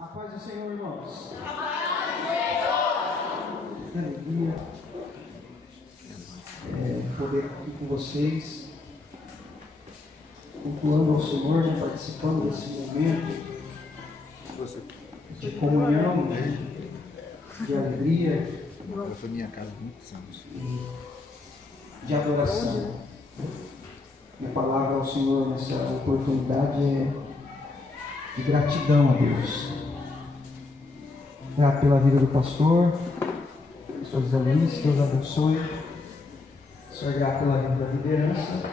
A paz do Senhor, irmãos. A paz do Senhor. Que alegria poder aqui com vocês, cultuando ao Senhor, participando desse momento de comunhão, de alegria, foi minha casa há muitos anos, de adoração. Minha palavra ao Senhor nessa oportunidade é de gratidão a Deus. Grato pela vida do pastor José Luiz, Deus abençoe. Senhor, grato pela vida da liderança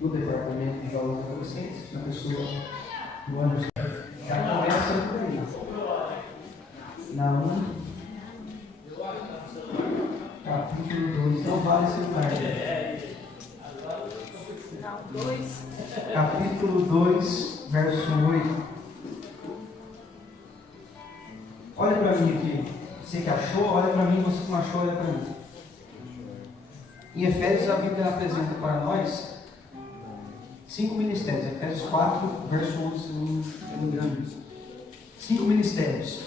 do Departamento de Jovens e Adolescentes, na pessoa do Anderson. Já começa por aí. Naum, capítulo 2, não vale celular. Capítulo 2, verso 8. Olha para mim aqui. Você que achou, olha para mim. Você que não achou, olha para mim. Em Efésios, a Bíblia apresenta para nós 5 ministérios. Efésios 4, verso 11, se não me engano. 5 ministérios: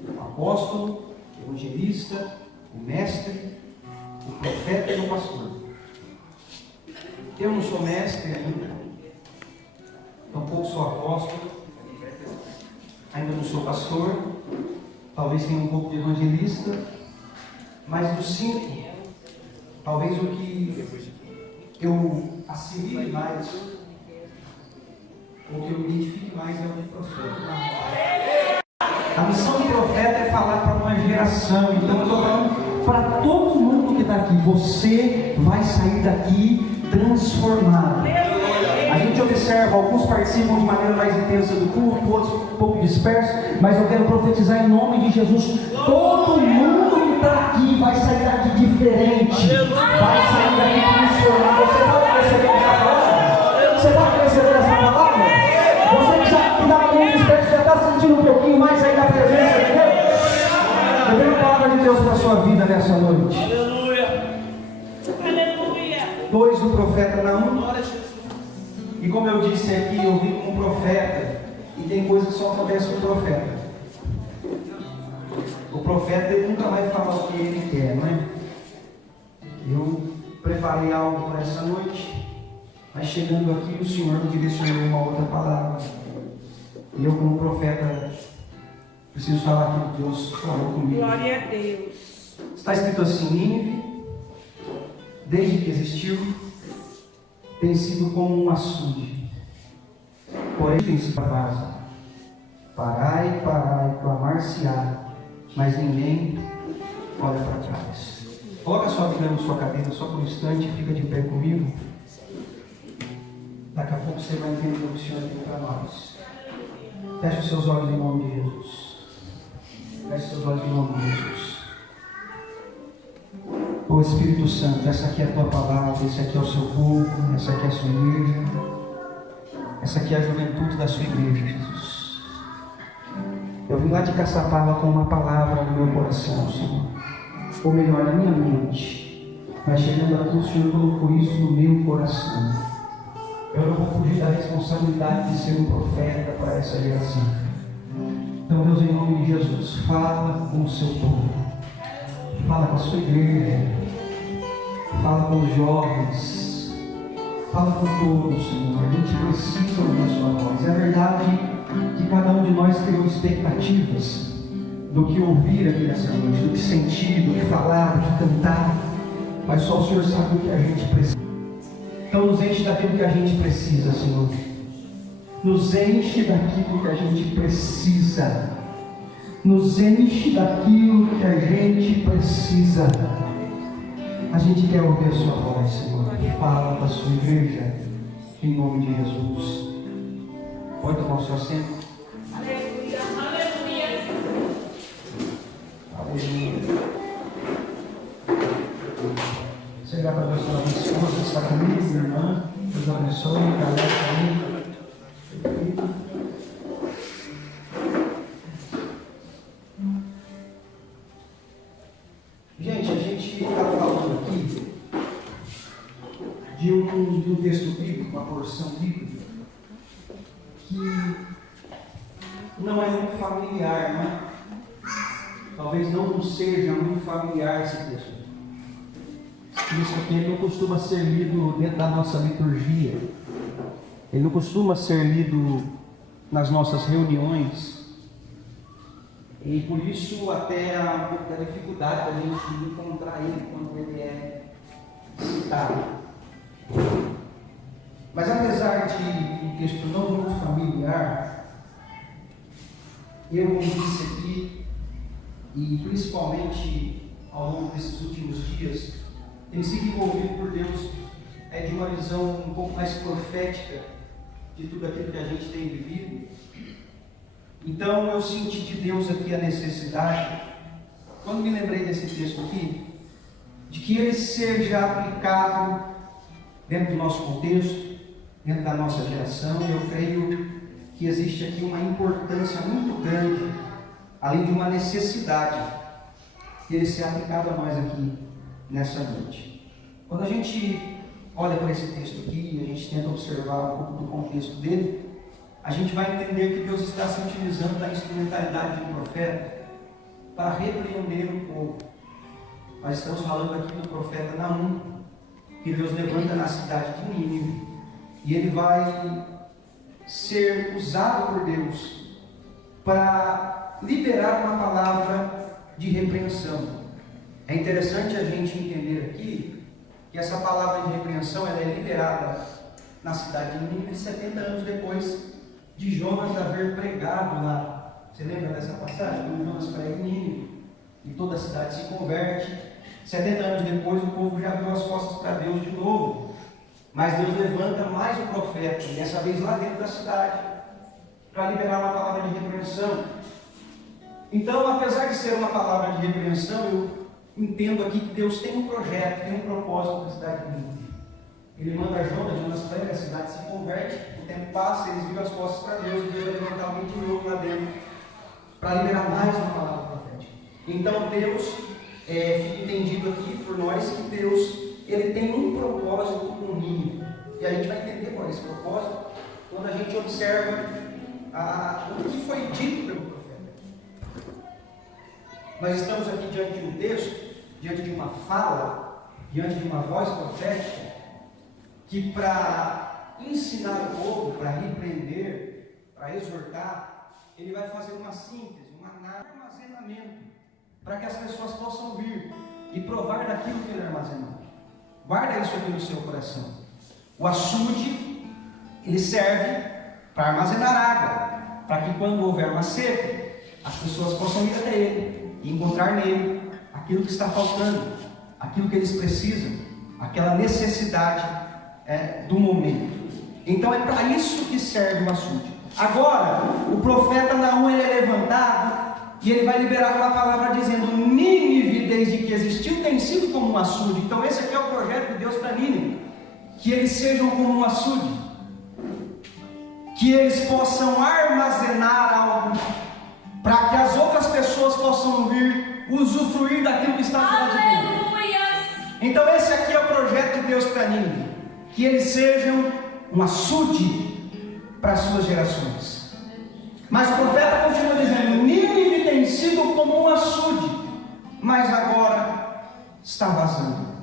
o apóstolo, o evangelista, o mestre, o profeta e o pastor. Eu não sou mestre ainda, tampouco sou apóstolo, ainda não sou pastor, talvez tenha um pouco de evangelista, mas dos 5, talvez o que eu assimile mais, o que eu identifique mais é o de profeta. A missão do profeta é falar para uma geração, então eu estou falando para todo mundo que está aqui: você vai sair daqui transformado. A gente observa, alguns participam de maneira mais intensa do culto, outros um pouco dispersos, mas eu quero profetizar em nome de Jesus: todo mundo que está aqui vai sair daqui diferente, vai sair daqui transformado. Você pode receber essa palavra? Você pode receber essa palavra? Você que já estava meio disperso, já está sentindo um pouquinho mais aí da presença de Deus? Eu tenho a palavra de Deus para a sua vida nessa noite. Aleluia. 2 do profeta Naum. E como eu disse aqui, eu vim como profeta, e tem coisa que só acontece com o profeta. O profeta, ele nunca vai falar o que ele quer, não é? Eu preparei algo para essa noite, mas chegando aqui o Senhor me direcionou uma outra palavra. E eu, como profeta, preciso falar aquilo que Deus falou comigo. Glória a Deus. Está escrito assim: Nínive, desde que existiu, tem sido como um açude, porém tem sido vaza. Parai, parai, clamar-se-á, mas ninguém olha para trás. Coloca a sua Bíblia na sua cadeira só por um instante, fica de pé comigo. Daqui a pouco você vai entender o que o Senhor tem para nós. Feche os seus olhos em nome de Jesus. Feche os seus olhos em nome de Jesus. Ô Espírito Santo, essa aqui é a tua palavra, esse aqui é o seu povo, essa aqui é a sua igreja, essa aqui é a juventude da sua igreja, Jesus. Eu vim lá de Caçapava com uma palavra no meu coração, Senhor, ou melhor, na minha mente, mas chegando aqui o Senhor colocou isso no meu coração. Eu não vou fugir da responsabilidade de ser um profeta para essa geração. Então, Deus, em nome de Jesus, fala com o seu povo, fala com a sua igreja, fala com os jovens, fala com todos, Senhor. A gente precisa ouvir a sua voz. É verdade que cada um de nós criou expectativas do que ouvir aqui nessa noite, do que sentir, do que falar, do que cantar, mas só o Senhor sabe o que a gente precisa. Então nos enche daquilo que a gente precisa, Senhor. Nos enche daquilo que a gente precisa. Nos enche daquilo que a gente precisa. A gente quer ouvir a sua voz, Senhor. Fala da sua igreja, em nome de Jesus. Pode tomar o seu assento? Aleluia. Aleluia. Aleluia. Você grato a Deus pela minha esposa que está comigo, minha irmã. Deus abençoe, galera também. Gente, a gente está falando aqui de um texto bíblico, uma porção bíblica, que não é muito familiar, não é? Talvez não seja muito familiar esse texto. Isso aqui ele não costuma ser lido dentro da nossa liturgia. Ele não costuma ser lido nas nossas reuniões. E por isso até há um pouco da dificuldade da gente encontrar ele quando ele é citado. Mas apesar de um texto não muito familiar, eu disse aqui, e principalmente ao longo desses últimos dias, tenho sido envolvido por Deus de uma visão um pouco mais profética de tudo aquilo que a gente tem vivido. Então eu senti de Deus aqui a necessidade, quando me lembrei desse texto aqui, de que ele seja aplicado dentro do nosso contexto, dentro da nossa geração. E eu creio que existe aqui uma importância muito grande, além de uma necessidade, de ele ser aplicado a nós aqui nessa noite. Quando a gente olha para esse texto aqui, a gente tenta observar um pouco do contexto dele, a gente vai entender que Deus está se utilizando da instrumentalidade de um profeta para repreender o povo. Nós estamos falando aqui do profeta Naum, que Deus levanta na cidade de Nínive, e ele vai ser usado por Deus para liberar uma palavra de repreensão. É interessante a gente entender aqui que essa palavra de repreensão ela é liberada na cidade de Nínive 70 anos depois de Jonas haver pregado lá. Você lembra dessa passagem? Quando Jonas prega em Nínive e toda a cidade se converte. 70 anos depois o povo já virou as costas para Deus de novo. Mas Deus levanta mais um profeta, e dessa vez lá dentro da cidade, para liberar uma palavra de repreensão. Então, apesar de ser uma palavra de repreensão, eu entendo aqui que Deus tem um projeto, tem um propósito para a cidade de Nínive. Ele manda Jonas prega, a cidade se converte, o tempo passa, eles viram as costas para Deus, e Deus vai levantar alguém de novo lá dentro, para liberar mais uma palavra profética. Então Deus, fica entendido aqui por nós que Deus, ele tem um propósito com Nínive, e a gente vai entender qual é esse propósito quando a gente observa o que foi dito pelo profeta. Nós estamos aqui diante de um texto, diante de uma fala, diante de uma voz profética, que para ensinar o povo, para repreender, para exortar, ele vai fazer uma síntese, um armazenamento, para que as pessoas possam ouvir e provar daquilo que ele armazenou. Guarda isso aqui no seu coração. O açude, ele serve para armazenar água, para que quando houver uma seca, as pessoas possam ir até ele e encontrar nele aquilo que está faltando, aquilo que eles precisam, aquela necessidade do momento. Então é para isso que serve o açude. Agora, o profeta Naum ele é levantado e ele vai liberar uma palavra dizendo: Nínive, desde que existiu, tem sido como um açude. Então esse aqui é o projeto de Deus para Nínive, que eles sejam como um açude, que eles possam armazenar algo, para que as outras pessoas possam vir usufruir daquilo que está fora de Deus. Então esse aqui é o projeto de Deus para Nínive, que eles sejam um açude para as suas gerações. Mas o profeta continua dizendo: Nínive tem sido como um açude, mas agora está vazando.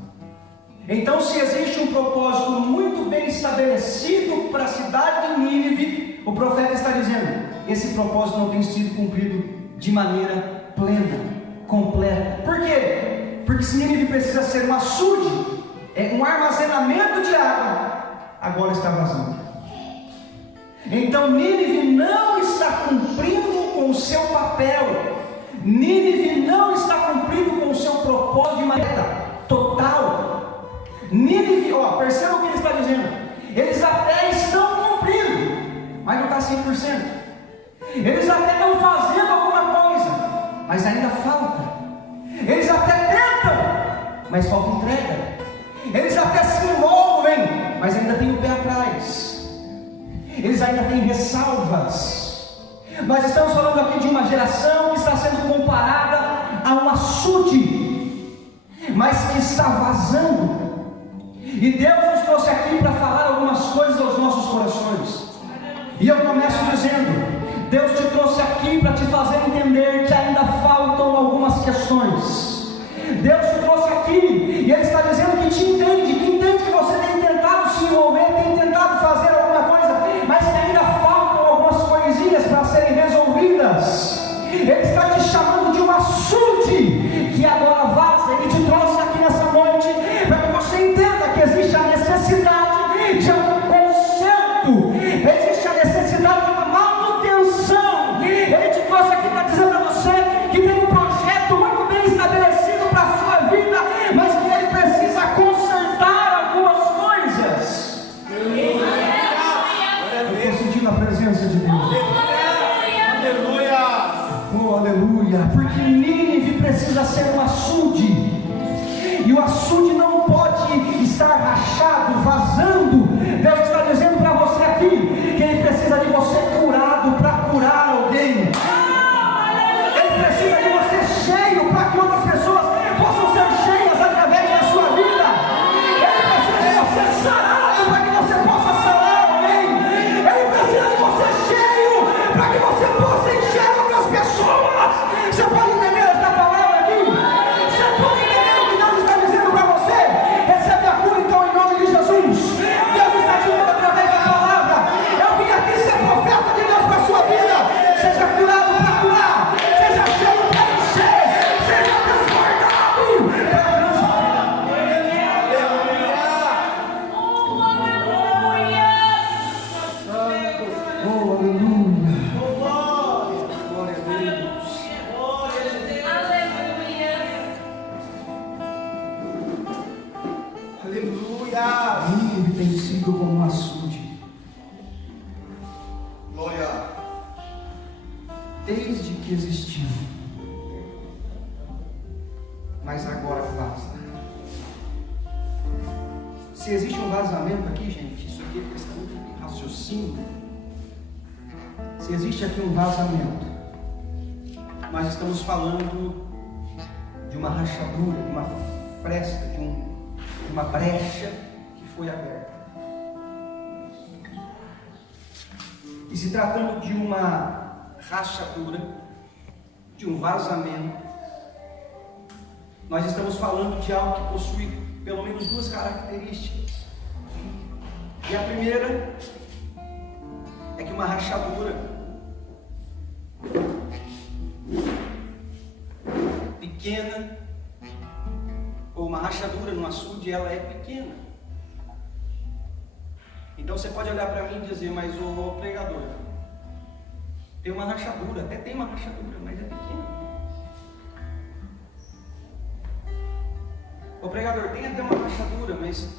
Então, se existe um propósito muito bem estabelecido para a cidade de Nínive, o profeta está dizendo: esse propósito não tem sido cumprido de maneira plena, completa. Por quê? Porque se Nínive precisa ser um açude, um armazenamento de água, agora está vazando. Então Nínive não está cumprindo com o seu papel, Nínive não está cumprindo com o seu propósito de maneira total. Nínive, perceba o que ele está dizendo, eles até estão cumprindo, mas não está 100%. Eles até estão fazendo alguma coisa, mas ainda falta. Eles até tentam, mas falta entrega. Eles até se envolvem, mas ainda tem o pé atrás. Eles ainda têm ressalvas. Nós estamos falando aqui de uma geração que está sendo comparada a um açude, mas que está vazando. E Deus nos trouxe aqui para falar algumas coisas aos nossos corações. E eu começo dizendo: Deus te trouxe aqui para te fazer entender que ainda faltam algumas questões. Deus te trouxe aqui e Ele está dizendo que te entende, que você tem tentado se envolver, tem tentado fazer alguma coisa, mas que ainda faltam algumas coisinhas para serem resolvidas. Ele está te chamando de um açude que agora vaza. Ele te trouxe aqui nessa noite para que você entenda que existe a necessidade de um conserto, existe a necessidade de uma manutenção. Ele te trouxe aqui para dizer para você que tem um projeto muito bem estabelecido para a sua vida, mas que ele precisa consertar algumas coisas. Eu estou sentindo a presença de Deus. Oh, aleluia, porque Nínive precisa ser um açude, e o açude não pode estar rachado, vazando. Deus está dizendo para você aqui que Ele precisa de você curado para curar alguém. Ele precisa de você cheio para que outras pessoas possam ser cheias através da sua vida. Ele precisa de você sarado para que você possa sarar alguém. Ele precisa de você cheio para que você possa encher outras pessoas. Você pode entender essa palavra aqui? Você pode entender o que Deus está dizendo para você? Recebe a cura então em nome de Jesus. Deus está dizendo através da palavra. Eu vim aqui ser profeta de Deus para a sua vida. Seja curado para curar, seja cheio para encher, seja transbordado para transbordar. Oh, aleluia. Glória a Deus. Aleluia! Nínive tem sido como um açude. Glória! Desde que existiu, mas agora vaza. Se existe um vazamento aqui, gente, isso aqui é questão de raciocínio. Se existe aqui um vazamento, nós estamos falando de uma rachadura, de uma fresta, de uma brecha que foi aberta. E se tratando de uma rachadura, de um vazamento, nós estamos falando de algo que possui pelo menos duas características. E a primeira é que uma rachadura pequena, ou uma rachadura no açude, ela é pequena. Então você pode olhar para mim e dizer, mas o pregador, tem uma rachadura, até tem uma rachadura, mas é pequena. O pregador, tem até uma rachadura, mas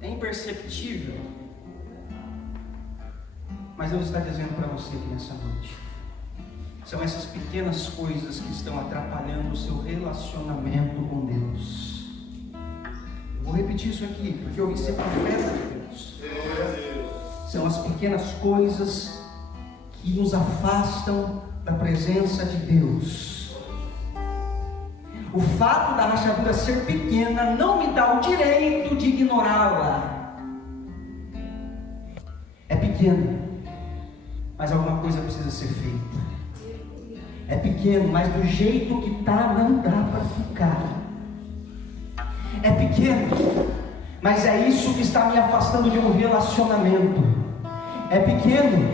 é imperceptível. Mas Deus está dizendo para você aqui nessa noite, são essas pequenas coisas que estão atrapalhando o seu relacionamento com Deus. Eu vou repetir isso aqui, porque eu vim ser profeta de Deus. São as pequenas coisas que nos afastam da presença de Deus. O fato da rachadura ser pequena não me dá o direito de ignorá-la. É pequena, mas alguma coisa precisa ser feita. É pequeno, mas do jeito que está não dá para ficar. É pequeno, mas é isso que está me afastando de um relacionamento. É pequeno,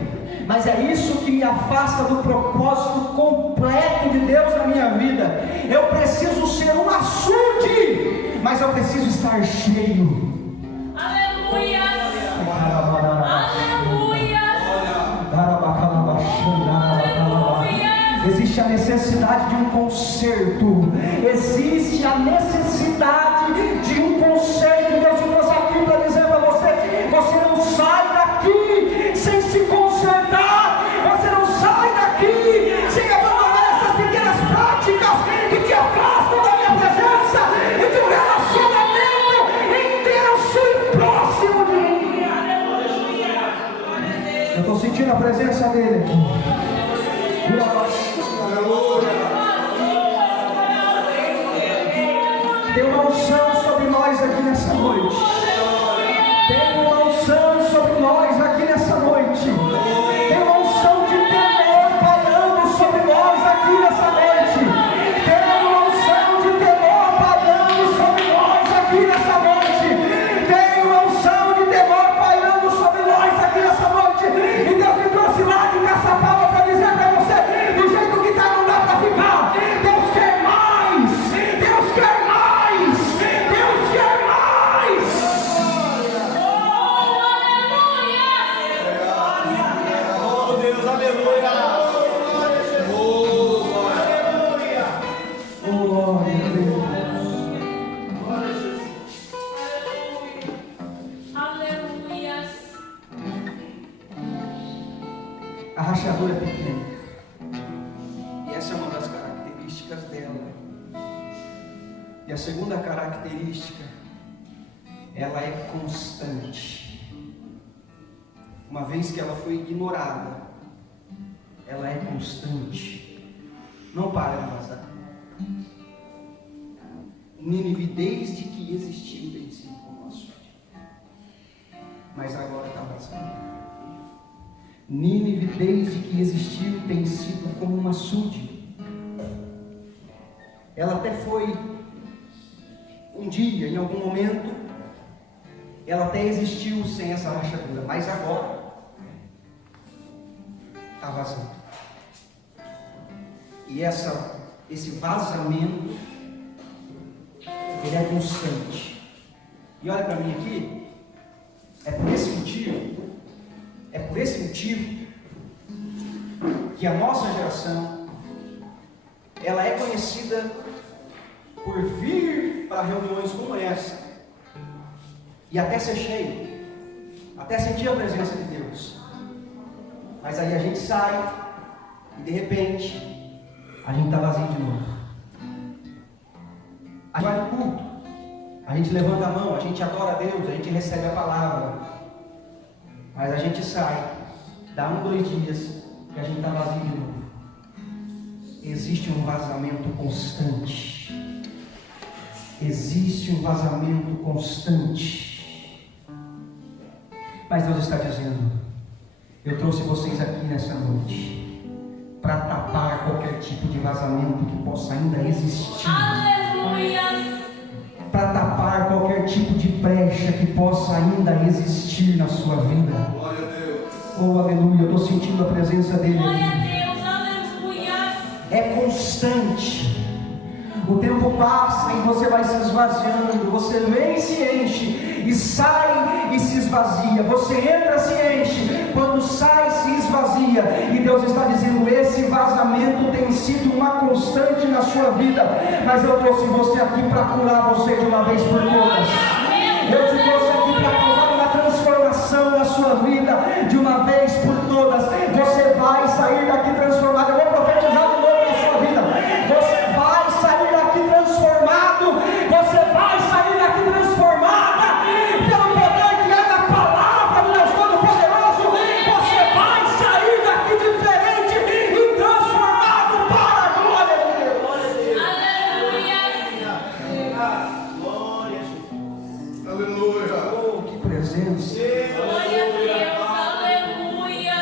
mas é isso que me afasta do propósito completo de Deus na minha vida. Eu preciso ser um açude, mas eu preciso estar cheio. Aleluia! Existe a necessidade de um conserto. Existe a necessidade de um conserto. Deus te trouxe aqui para dizer para você: você não sai daqui sem se consertar. Você não sai daqui sem abandonar essas pequenas práticas que te afastam da minha presença e de um relacionamento intenso e próximo de mim. Eu estou sentindo a presença dele aqui. Tem uma unção sobre nós aqui nessa noite. Tem uma unção sobre nós aqui nessa noite. Tem uma unção arrepender. E essa é uma das características dela. E a segunda característica, ela é constante. Uma vez que ela foi ignorada, ela é constante. Não para de vazar. Nínive, desde que existiu, tem sido como açude. Mas agora está vazando. Nínive, desde que existiu, tem sido como uma açude. Ela até foi um dia, em algum momento, ela até existiu sem essa rachadura, mas agora está vazando. E esse vazamento, ele é constante. E olha para mim aqui, é por esse motivo que a nossa geração, ela é conhecida por vir para reuniões como essa e até ser cheio, até sentir a presença de Deus. Mas aí a gente sai e de repente a gente está vazio de novo. A gente vai no culto, a gente levanta a mão, a gente adora a Deus, a gente recebe a palavra, mas a gente sai, dá 1, 2 dias e a gente está vazio de novo. Existe um vazamento constante. Existe um vazamento constante. Mas Deus está dizendo: eu trouxe vocês aqui nessa noite para tapar qualquer tipo de vazamento que possa ainda existir. Aleluia! Para tapar qualquer tipo de brecha que possa ainda existir na sua vida. Glória a Deus. Oh, aleluia, eu estou sentindo a presença dele. Glória a Deus, aleluia! É constante. O tempo passa e você vai se esvaziando. Você vem e se enche, e sai e se esvazia. Você entra, se enche, quando sai, se esvazia. E Deus está dizendo: esse vazamento tem sido uma constante na sua vida, mas eu trouxe você aqui para curar você de uma vez por todas. Eu te trouxe aqui para causar uma transformação na sua vida de uma vez por todas. Você vai sair daqui transformado. Eu vou profetizar de novo na sua vida. Você vai sair daqui transformado. Você vai sair daqui transformada pelo poder que é da palavra do Deus Todo-Poderoso. Você vai sair daqui diferente e transformado para a glória de Deus. Aleluia! Glória a Jesus. Aleluia. Oh, que presença. Glória a Deus, aleluia!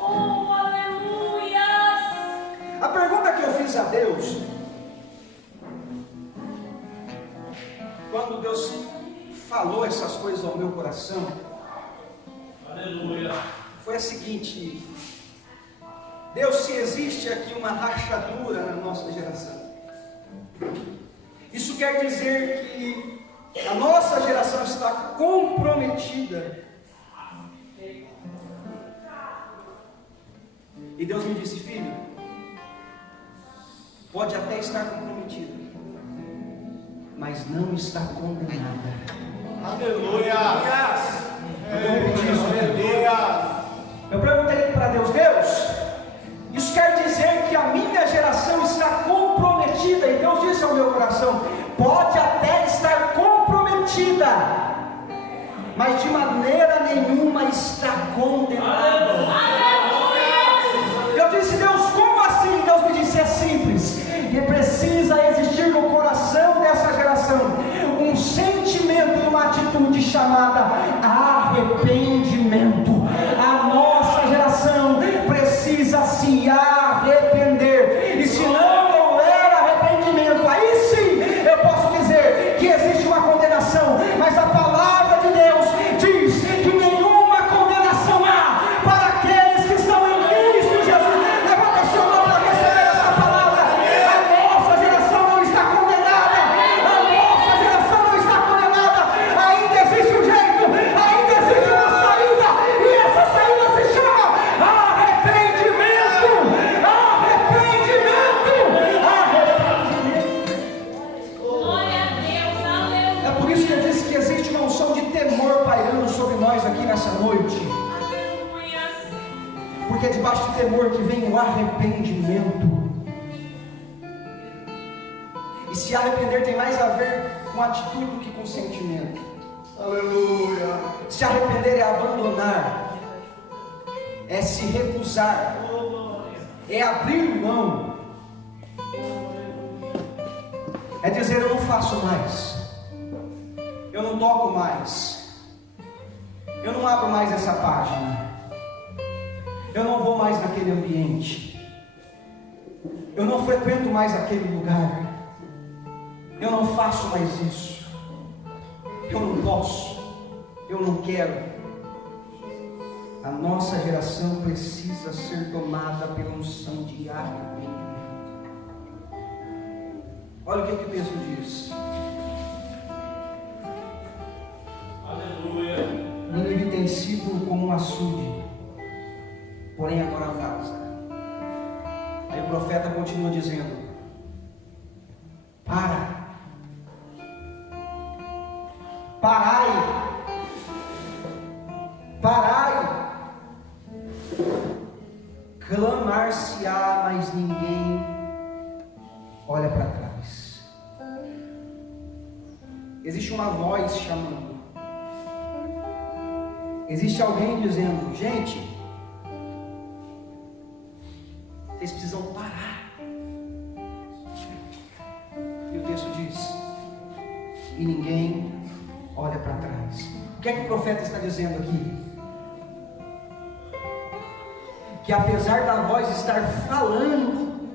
Oh, aleluia! A pergunta que eu fiz a Deus, quando Deus falou essas coisas ao meu coração, Aleluia! foi a seguinte: Deus, se existe aqui uma rachadura na nossa geração, isso quer dizer que a nossa geração está comprometida. E Deus me disse: filho, pode até estar comprometida, mas não está condenada. Aleluia. Eu vou repetir isso. Aleluia. Eu perguntei para Deus: Deus, isso quer dizer que a minha geração está comprometida? E Deus disse ao meu coração: pode até estar comprometida, mas de maneira nenhuma está condenada. Eu disse: Deus, como assim? Deus me disse: é simples, que precisa existir no coração dessa geração um sentimento e uma atitude chamada arrependimento. A nossa geração precisa se arrepender, e se não houver arrependimento, aí sim eu posso dizer que existe uma condenação. Mas a palavra de Deus diz que nenhuma condenação há para aqueles que estão em Cristo Jesus. Levanta seu mão para receber essa palavra. A nossa geração não está condenada. A nossa geração não está condenada. Ainda existe um jeito, ainda existe uma saída, e essa saída se chama arrependimento. temor que vem o arrependimento. E se arrepender tem mais a ver com atitude do que com sentimento. Aleluia. Se arrepender é abandonar, é se recusar, é abrir mão, é dizer: eu não faço mais, eu não toco mais, eu não abro mais essa página, eu não vou mais naquele ambiente, eu não frequento mais aquele lugar, eu não faço mais isso, eu não posso, eu não quero. A nossa geração precisa ser tomada pela unção de arrependimento. Olha o que o texto diz. Aleluia. Nínive tem sido como um açude, porém agora vaza. Aí o profeta continua dizendo: parai, clamar-se-á, mas ninguém olha para trás. Existe uma voz chamando, existe alguém dizendo: gente, vocês precisam parar. E o texto diz: e ninguém olha para trás. O que é que o profeta está dizendo aqui? Que apesar da voz estar falando,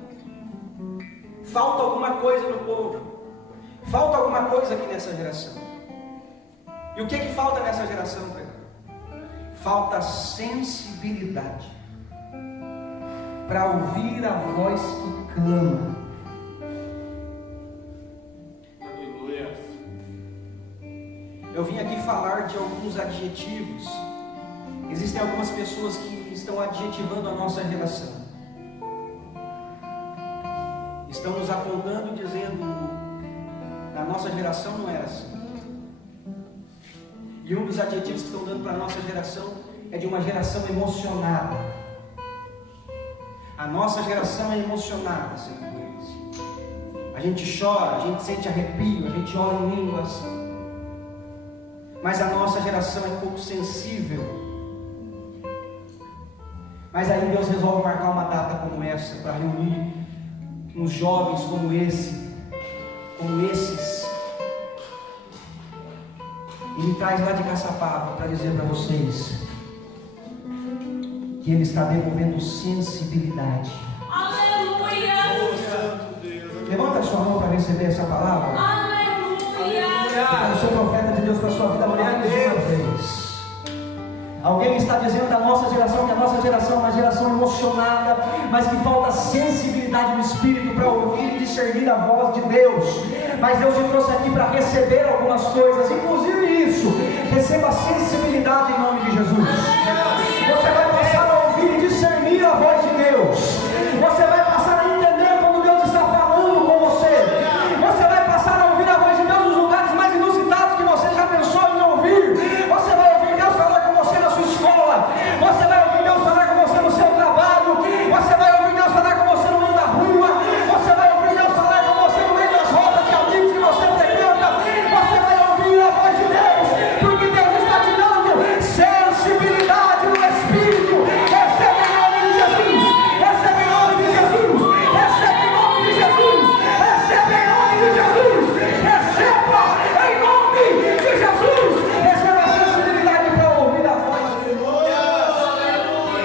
falta alguma coisa no povo, falta alguma coisa aqui nessa geração. E o que é que falta nessa geração, pregador? Falta sensibilidade para ouvir a voz que clama. Aleluia. Eu vim aqui falar de alguns adjetivos. Existem algumas pessoas que estão adjetivando a nossa geração, estão nos apontando e dizendo: a nossa geração não era assim. E um dos adjetivos que estão dando para a nossa geração é de uma geração emocionada. A nossa geração é emocionada, segundo eles. A gente chora, a gente sente arrepio, a gente ora em línguas. Mas a nossa geração é pouco sensível. Mas aí Deus resolve marcar uma data como essa para reunir uns jovens como esses, e me traz lá de Caçapava para dizer para vocês que Ele está devolvendo sensibilidade. Aleluia! Santo Deus. Levanta a sua mão para receber essa palavra. Aleluia! Eu sou profeta de Deus para a sua vida mais uma vez. Alguém está dizendo da nossa geração que a nossa geração é uma geração emocionada, mas que falta sensibilidade no espírito para ouvir e discernir a voz de Deus. Mas Deus te trouxe aqui para receber algumas coisas, inclusive isso. Receba sensibilidade em nome de Jesus. Você vai passar a ouvir e discernir a voz de Deus. Você vai passar a entender quando Deus está falando com você. Você vai passar a ouvir a voz de Deus nos lugares mais inusitados que você já pensou em ouvir. Você vai ouvir Deus falar com você na sua escola. Você vai ouvir Deus falar com você no seu trabalho. Você vai ouvir Deus falar com você no meio da rua. Você vai ouvir Deus falar com você no meio das rodas de amigos que você frequenta. Você vai ouvir a voz de Deus, porque Deus está te dando sensibilidade no Espírito. Recebe em nome de Jesus. Recebe em nome de Jesus. Recebe em nome de Jesus. Recebe em nome de Jesus. Receba em nome de Jesus. Receba a sensibilidade para ouvir a voz de Deus. Aleluia.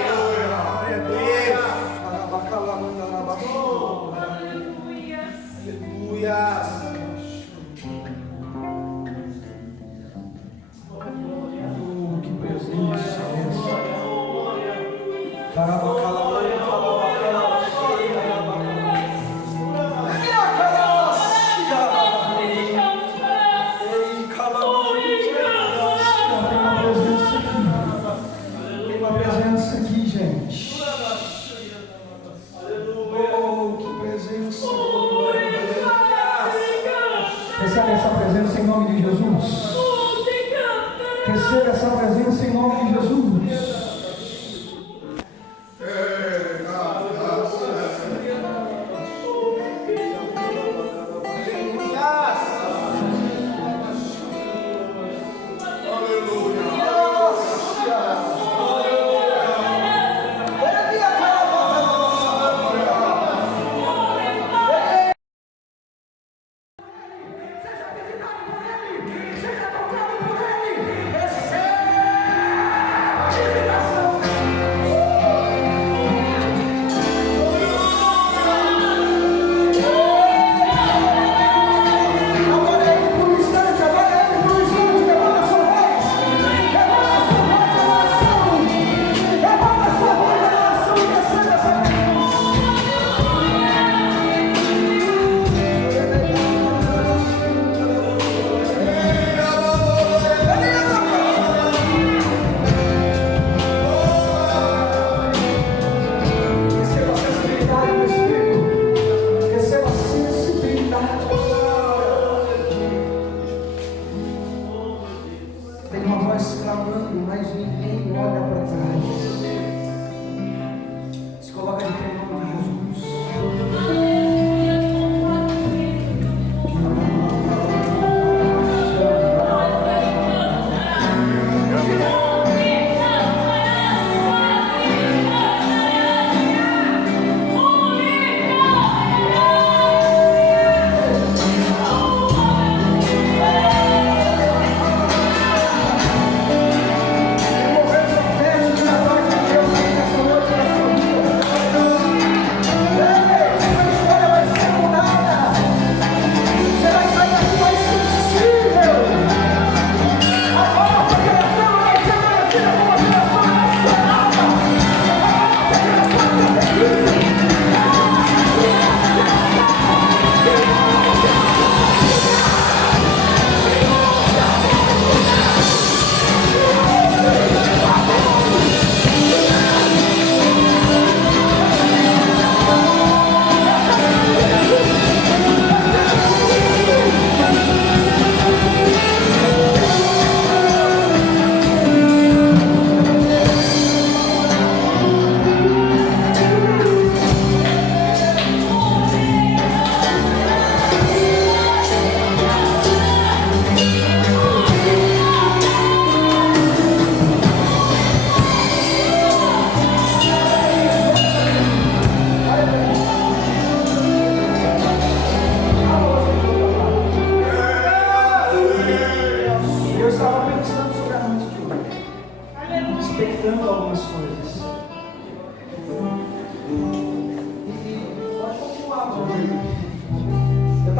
Que presença é Tem uma presença aqui, gente. Oh, que presença. Recebe essa presença em nome de Jesus. Receba essa presença em nome de Jesus.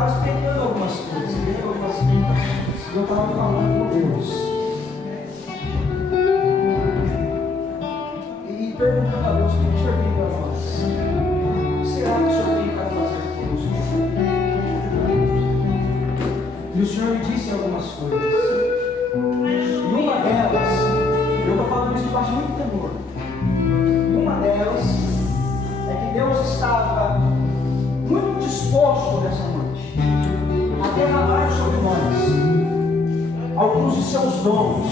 estava explicando algumas coisas, lendo algumas coisas. Eu estava falando com Deus. E perguntando a Deus, o que o Senhor tem para nós? O que será que o Senhor tem para fazer conosco? E o Senhor me disse algumas coisas. E uma delas, eu estou falando isso debaixo de muito temor. Uma delas é que Deus estava muito disposto nessa noite a derramar sobre nós alguns de seus dons.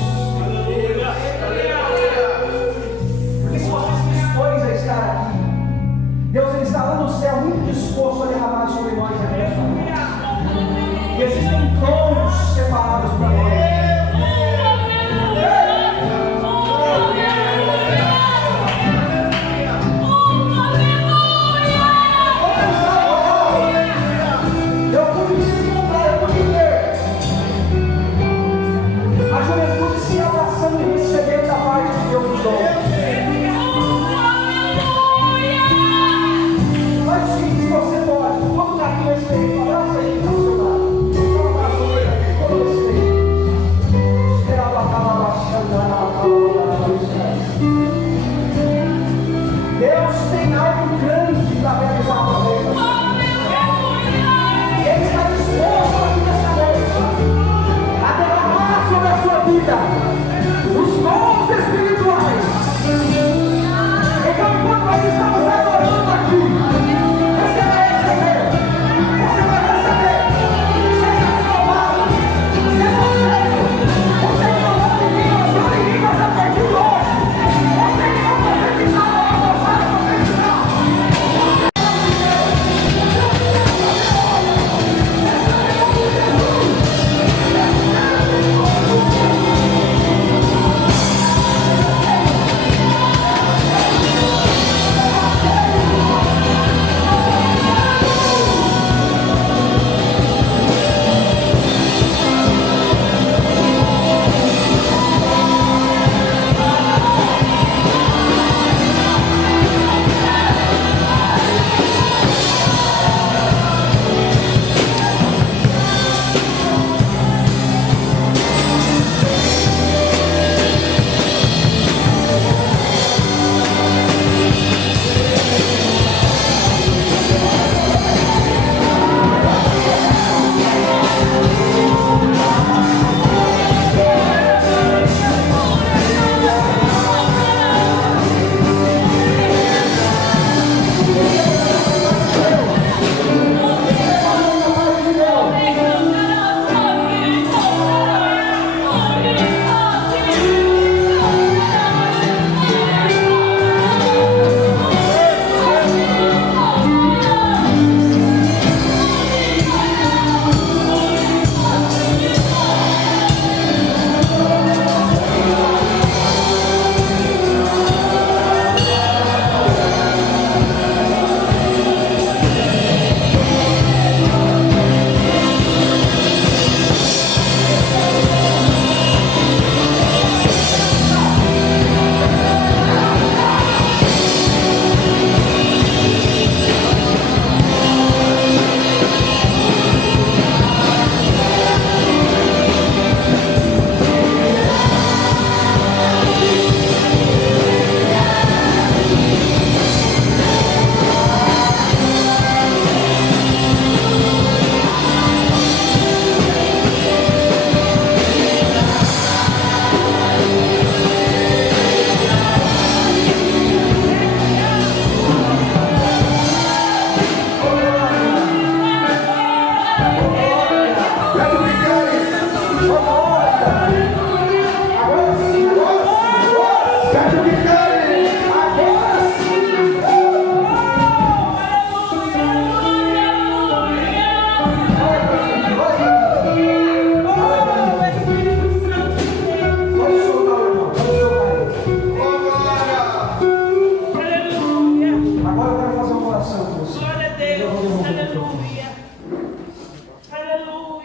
Porque se você se dispôs a estar aqui, Deus ele está lá no céu muito disposto a derramar sobre nós nessa noite. E existem dons separados para nós.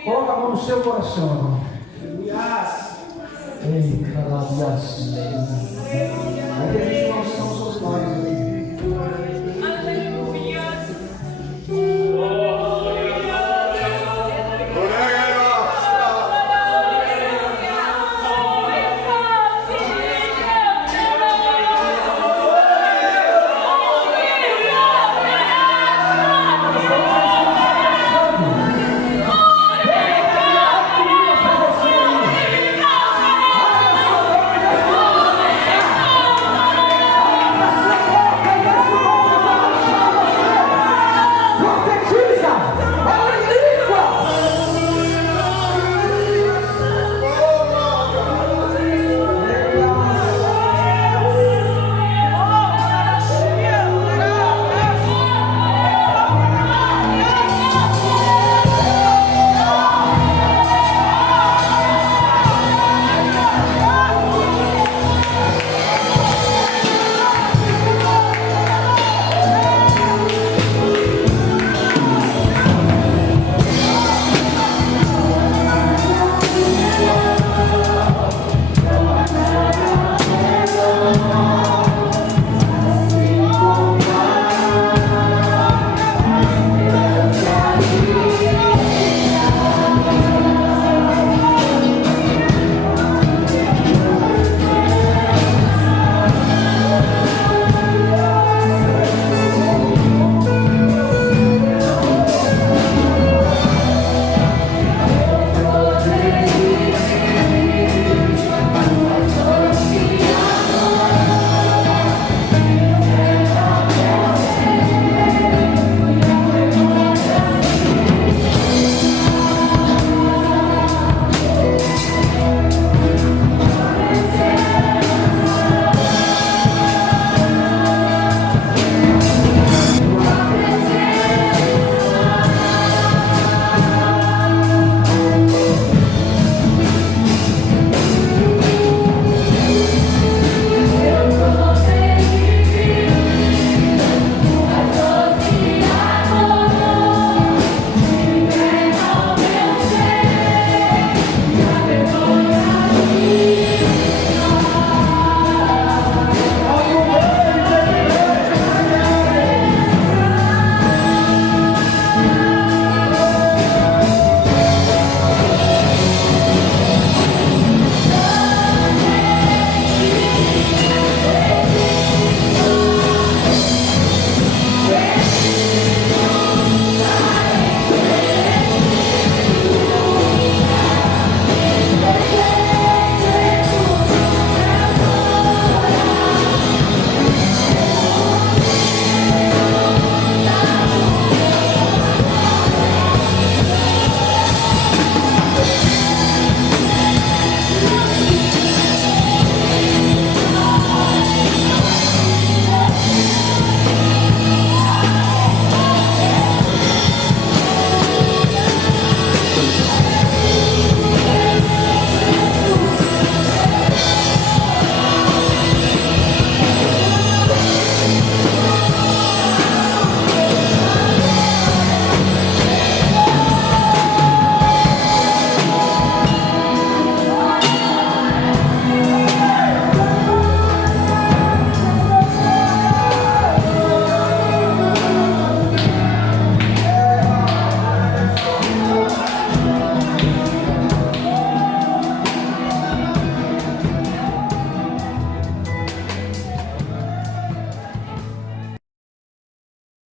Coloca a mão no seu coração agora. Ei, caladas.